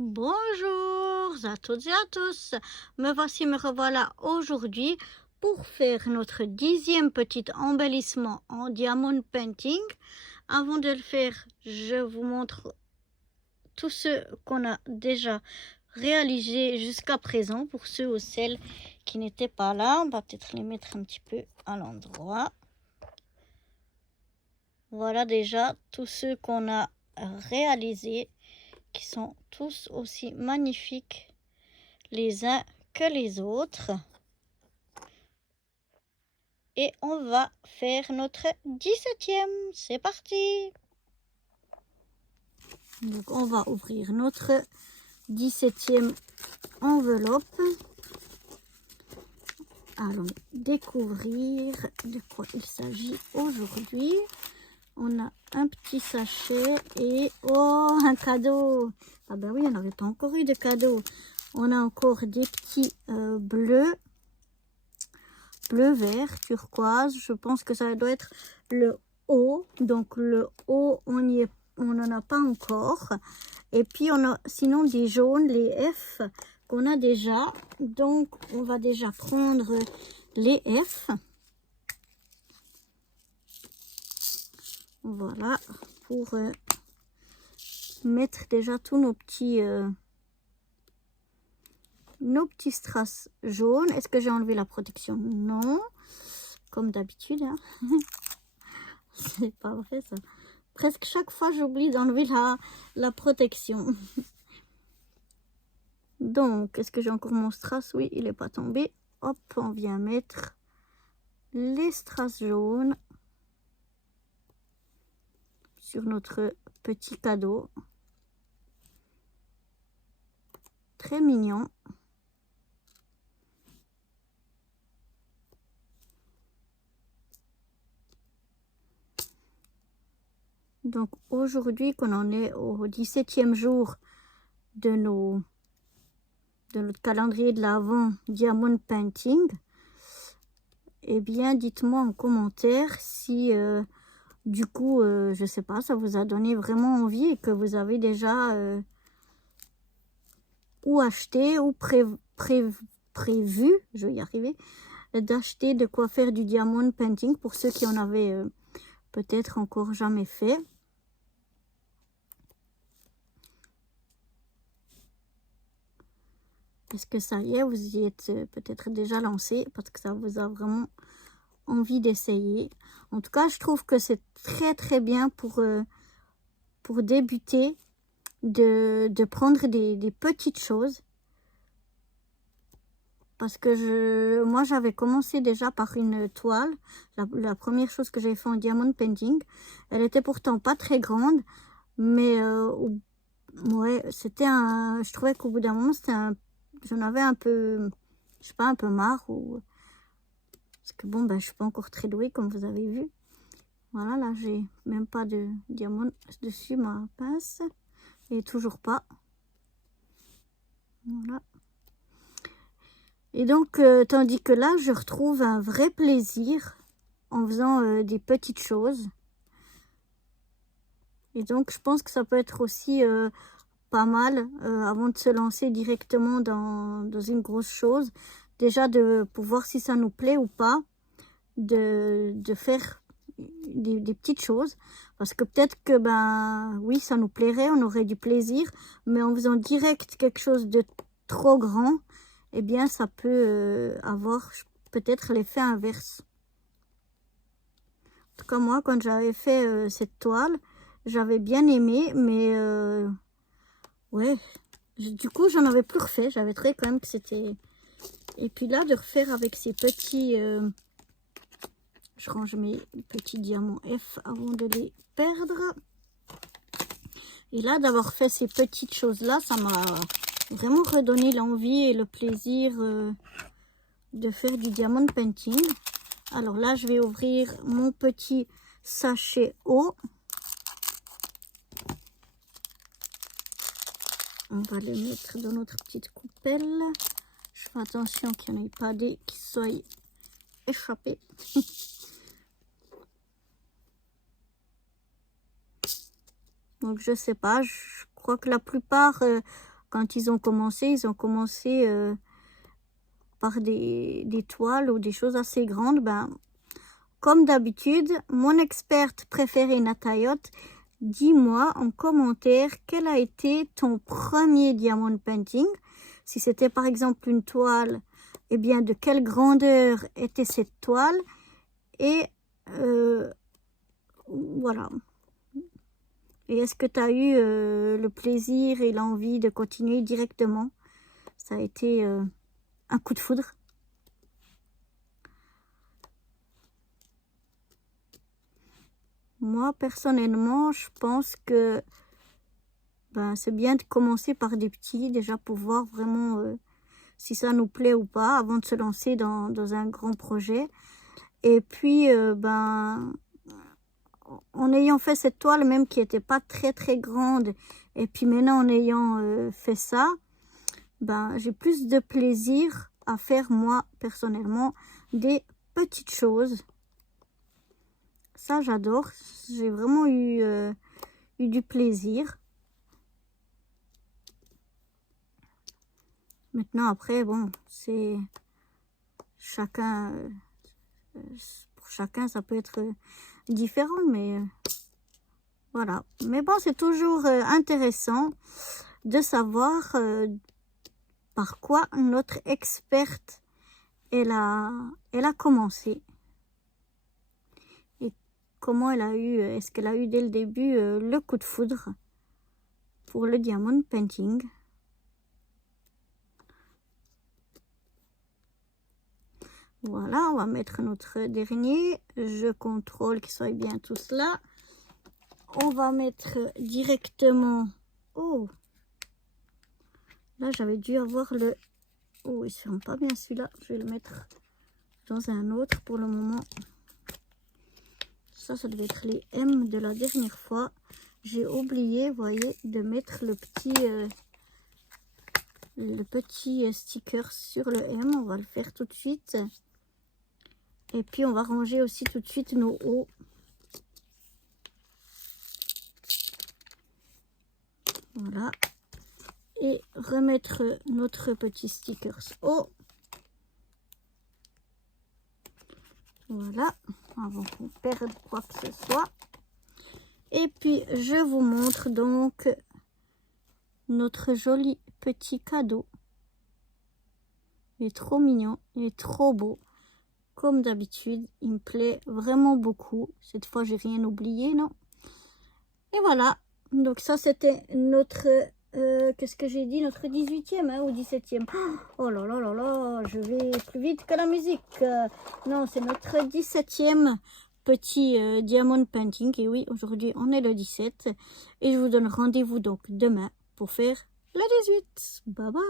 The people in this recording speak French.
Bonjour à toutes et à tous. Me revoilà aujourd'hui pour faire notre 10e petit embellissement en diamond painting. Avant de le faire, je vous montre tout ce qu'on a déjà réalisé jusqu'à présent pour ceux ou celles qui n'étaient pas là. On va peut-être les mettre un petit peu à l'endroit. Voilà déjà tous ceux qu'on a réalisés, qui sont tous aussi magnifiques les uns que les autres. Et on va faire notre 17e. C'est parti. Donc on va ouvrir notre 17e enveloppe. Allons découvrir de quoi il s'agit aujourd'hui. On a un petit sachet et oh, un cadeau. Ah ben oui, on n'avait pas encore eu de cadeau. On a encore des petits bleus, bleu, vert, turquoise. Je pense que ça doit être le O. Donc le O, on n'en a pas encore. Et puis on a sinon des jaunes, les F qu'on a déjà. Donc on va déjà prendre les F. Voilà, pour mettre déjà tous nos petits strass jaunes. Est-ce que j'ai enlevé la protection? Non, comme d'habitude. Hein. C'est pas vrai ça. Presque chaque fois, j'oublie d'enlever la protection. Donc, est-ce que j'ai encore mon strass? Oui, il n'est pas tombé. Hop, on vient mettre les strass jaunes sur notre petit cadeau. Très mignon. Donc aujourd'hui, qu'on en est au 17e jour de notre calendrier de l'Avent Diamond Painting, eh bien dites-moi en commentaire si du coup, je sais pas, ça vous a donné vraiment envie et que vous avez déjà ou acheté ou prévu, je vais y arriver, d'acheter de quoi faire du diamond painting pour ceux qui en avaient peut-être encore jamais fait. Est-ce que ça y est, vous y êtes peut-être déjà lancé parce que ça vous a vraiment envie d'essayer. En tout cas, je trouve que c'est très très bien pour débuter de prendre des petites choses. Parce que moi, j'avais commencé déjà par une toile. La première chose que j'ai fait en diamond painting. Elle était pourtant pas très grande. Mais ouais, c'était un... Je trouvais qu'au bout d'un moment, j'en avais un peu... Je sais pas, un peu marre. Parce que bon, ben, je suis pas encore très douée, comme vous avez vu. Voilà, là, j'ai même pas de diamant dessus ma pince. Et toujours pas. Voilà. Et donc, tandis que là, je retrouve un vrai plaisir en faisant des petites choses. Et donc, je pense que ça peut être aussi pas mal, avant de se lancer directement dans une grosse chose. Déjà, pour voir si ça nous plaît ou pas, de faire des petites choses. Parce que peut-être que, ben oui, ça nous plairait, on aurait du plaisir. Mais en faisant direct quelque chose de trop grand, eh bien, ça peut avoir peut-être l'effet inverse. En tout cas, moi, quand j'avais fait cette toile, j'avais bien aimé, mais ouais, du coup, j'en avais plus refait. J'avais trouvé quand même que c'était... Et puis là, de refaire avec ces petits... je range mes petits diamants F avant de les perdre. Et là, d'avoir fait ces petites choses-là, ça m'a vraiment redonné l'envie et le plaisir de faire du diamond painting. Alors là, je vais ouvrir mon petit sachet eau. On va les mettre dans notre petite coupelle. Je fais attention qu'il n'y en ait pas des qui soient échappés. Donc je sais pas, je crois que la plupart, quand ils ont commencé par des toiles ou des choses assez grandes. Ben, comme d'habitude, mon experte préférée Natayot, dis-moi en commentaire quel a été ton premier diamond painting. Si c'était par exemple une toile, eh bien de quelle grandeur était cette toile? Et voilà. Et est-ce que tu as eu le plaisir et l'envie de continuer directement? Ça a été un coup de foudre. Moi, personnellement, je pense que ben, c'est bien de commencer par des petits, déjà pour voir vraiment si ça nous plaît ou pas, avant de se lancer dans un grand projet. Et puis, ben, en ayant fait cette toile, même qui n'était pas très très grande, et puis maintenant en ayant fait ça, ben, j'ai plus de plaisir à faire, moi, personnellement, des petites choses. Ça, j'adore. J'ai vraiment eu du plaisir. Maintenant, après, bon, c'est chacun, pour chacun, ça peut être différent, mais voilà. Mais bon, c'est toujours intéressant de savoir par quoi notre experte, elle a commencé. Et comment elle a eu, est-ce qu'elle a eu dès le début le coup de foudre pour le diamond painting. Voilà, on va mettre notre dernier. Je contrôle qu'ils soient bien tous là. On va mettre directement... Oh! Là, j'avais dû avoir le... Oh, il ne se ferme pas bien celui-là. Je vais le mettre dans un autre pour le moment. Ça devait être les M de la dernière fois. J'ai oublié, vous voyez, de mettre le petit sticker sur le M. On va le faire tout de suite. Et puis, on va ranger aussi tout de suite nos hauts. Voilà. Et remettre notre petit sticker haut. Voilà. Avant qu'on perde quoi que ce soit. Et puis, je vous montre donc notre joli petit cadeau. Il est trop mignon. Il est trop beau. Comme d'habitude, il me plaît vraiment beaucoup. Cette fois, j'ai rien oublié, non? Et voilà. Donc ça, c'était notre... qu'est-ce que j'ai dit? Notre 18e hein, ou 17e. Oh là là là là, je vais plus vite que la musique. Non, c'est notre 17e petit diamond painting. Et oui, aujourd'hui, on est le 17. Et je vous donne rendez-vous donc demain pour faire le 18. Bye bye.